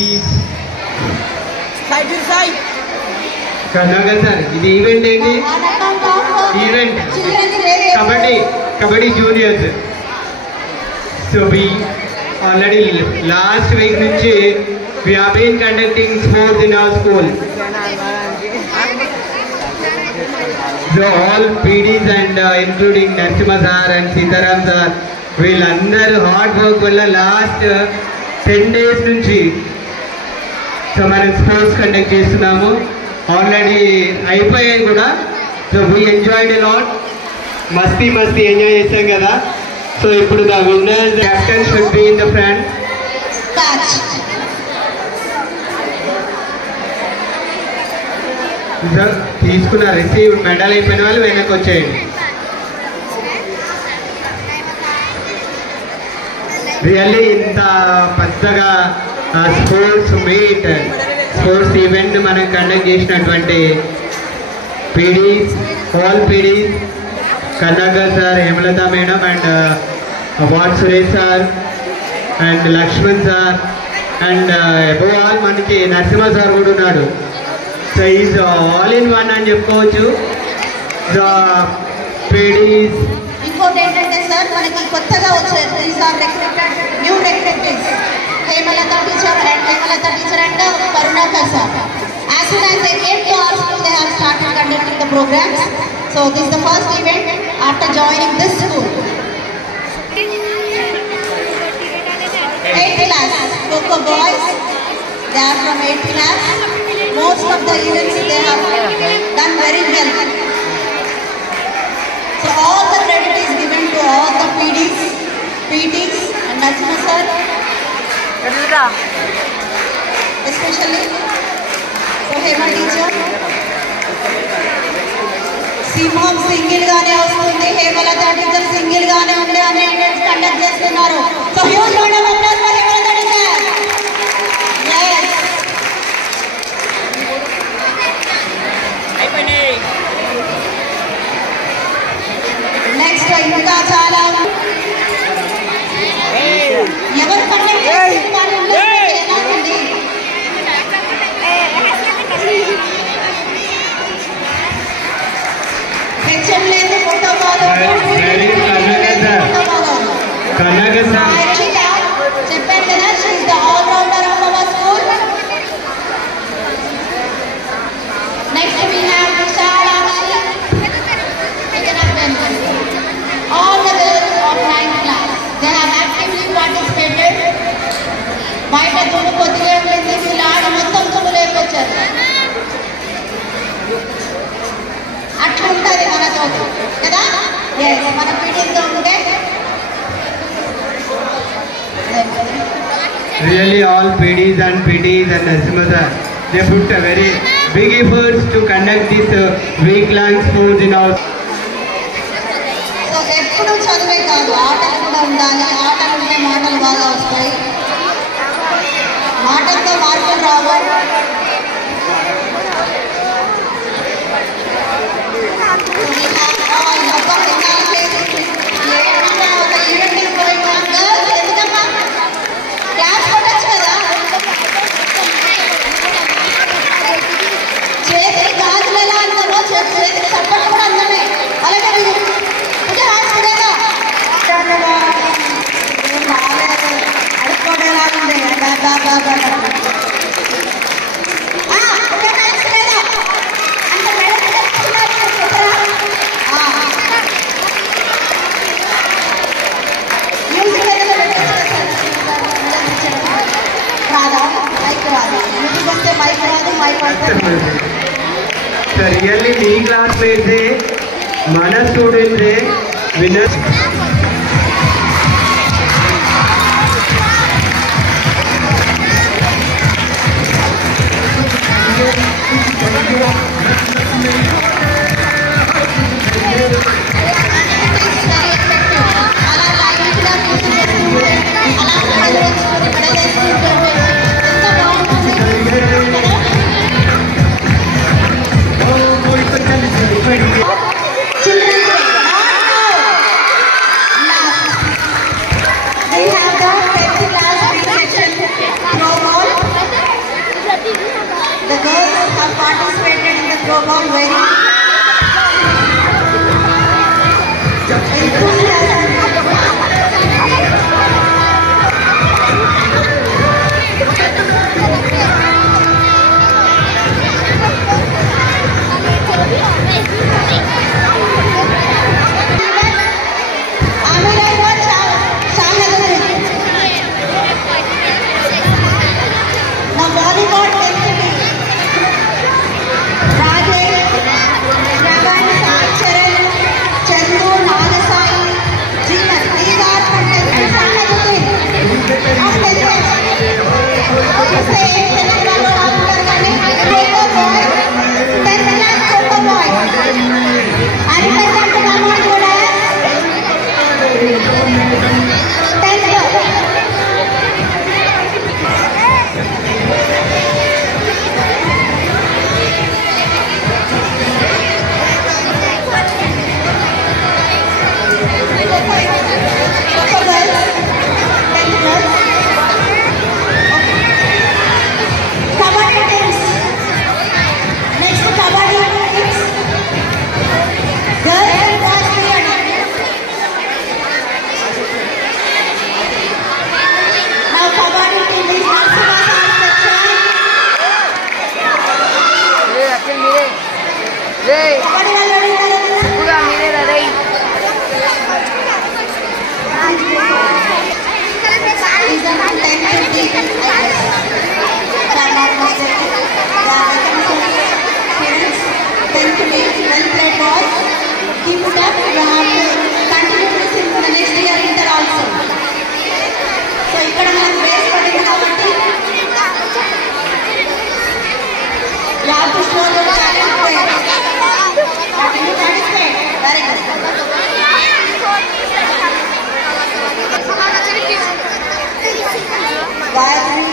PDs. Karnaga sir, ఇది ఈవెంట్ ఏంటి? ఈవెంట్ kabaddi juniors. So we already last week నుంచి we have been conducting sports in our school. So all PDs and including Narasimha sir and Sitaram sir, వీళ్ళందరూ hard work వల్ల last 10 days నుంచి so మనం sports conduct చేస్తున్నాము. Already అయిపోయాయి కూడా. So we enjoyed a lot. మస్తీ enjoy చేసాం కదా. సో ఇప్పుడు the winner captain should be in the front. తీసుకున్న రిసీవ్ మెడల్ అయిపోయిన వాళ్ళు వెనక్కి వచ్చేయండి. రియల్లీ ఇంత పెద్దగా స్పోర్ట్స్ మీట్ స్పోర్ట్స్ ఈవెంట్ మనం కండక్ట్ చేసినటువంటి PDs, all PDs, Karnakar sir, Hemalatha madam and what Suresh sir and Lakshman sir and above all మనకి నరసింహ సార్ కూడా ఉన్నాడు. So is all in one అని చెప్పుకోవచ్చు. సో పీడీస్ ఇంకోటి ఏంటంటే సార్ మనకి కొత్తగా వచ్చారు new recruited Hemalatha teacher and Karunakar sir. As soon as they came to our school, they have started conducting the programs. So this is the first event after joining this school. 8th class, Coco boys, they are from 8th class. Most of the events they have done very well. So all the credit is given to all the PTs and Narasimha sir, especially so Hema teacher. సింహం సింగిల్ గానే వస్తుంది, Hemalatha teacher single గానే ఉండే అని కండక్ట్ చేస్తున్నారు. So huge round of applause for Hemalatha teacher. yes next ఇంకా చాలా ఎవరు కండక్ట్ చేస్తున్నారు ఎలాగండి హెచ్ఎం లేదు ప్రోటోకాల్ చెప్పాను కదా she is the all rounder of our school. Next we have Vishalakshi. All the girls of 9th class, they have actively participated. బయట దుమ్ము కొద్దిగా వెళ్ళి వీళ్ళు ఆడ మొత్తం దుమ్ము లేకొచ్చారు. అట్లా ఉంటుంది మనతో కదా. మన పీటీతో ఉంటే really all PDs and PTs and Narasimha sir, they put a very big efforts to conduct this week-long sports in our. ఎప్పుడు చదివే కాదు, ఆటలు కూడా ఉండాలి. ఆటలు ఉంటే మాటలు బాగా వస్తాయి, మాటలతో మార్పులు రావు. ఎందుకమ్మా క్లాస్ కొట్టచ్చు కదా. చేతికి గాజులు ఎలా అంటారో చేతికి చప్పట్లు కూడా అందమే. అలాగే అడుక్కోవడేలాగుంది రాదా మైక్ రాదు. మ్యూజిక్ వస్తే మైక్ రాదు, మైక్ వస్తే రియల్లీ మీ క్లాస్మేట్సే మన స్టూడెంట్సే winners. throw ball very enthusiasm. Keep it up. You have to continue this in the next year inter also. So ఇక్కడ మనం బేస్ పడింది కాబట్టి you have to show your talent there. Can you participate? Very good. Gayatri